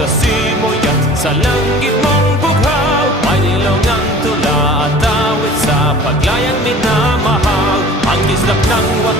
sa simoy at sa langgit mong bughaw. May nilongang tula at awit sa paglayang minamahal. Ang kislap ng wakas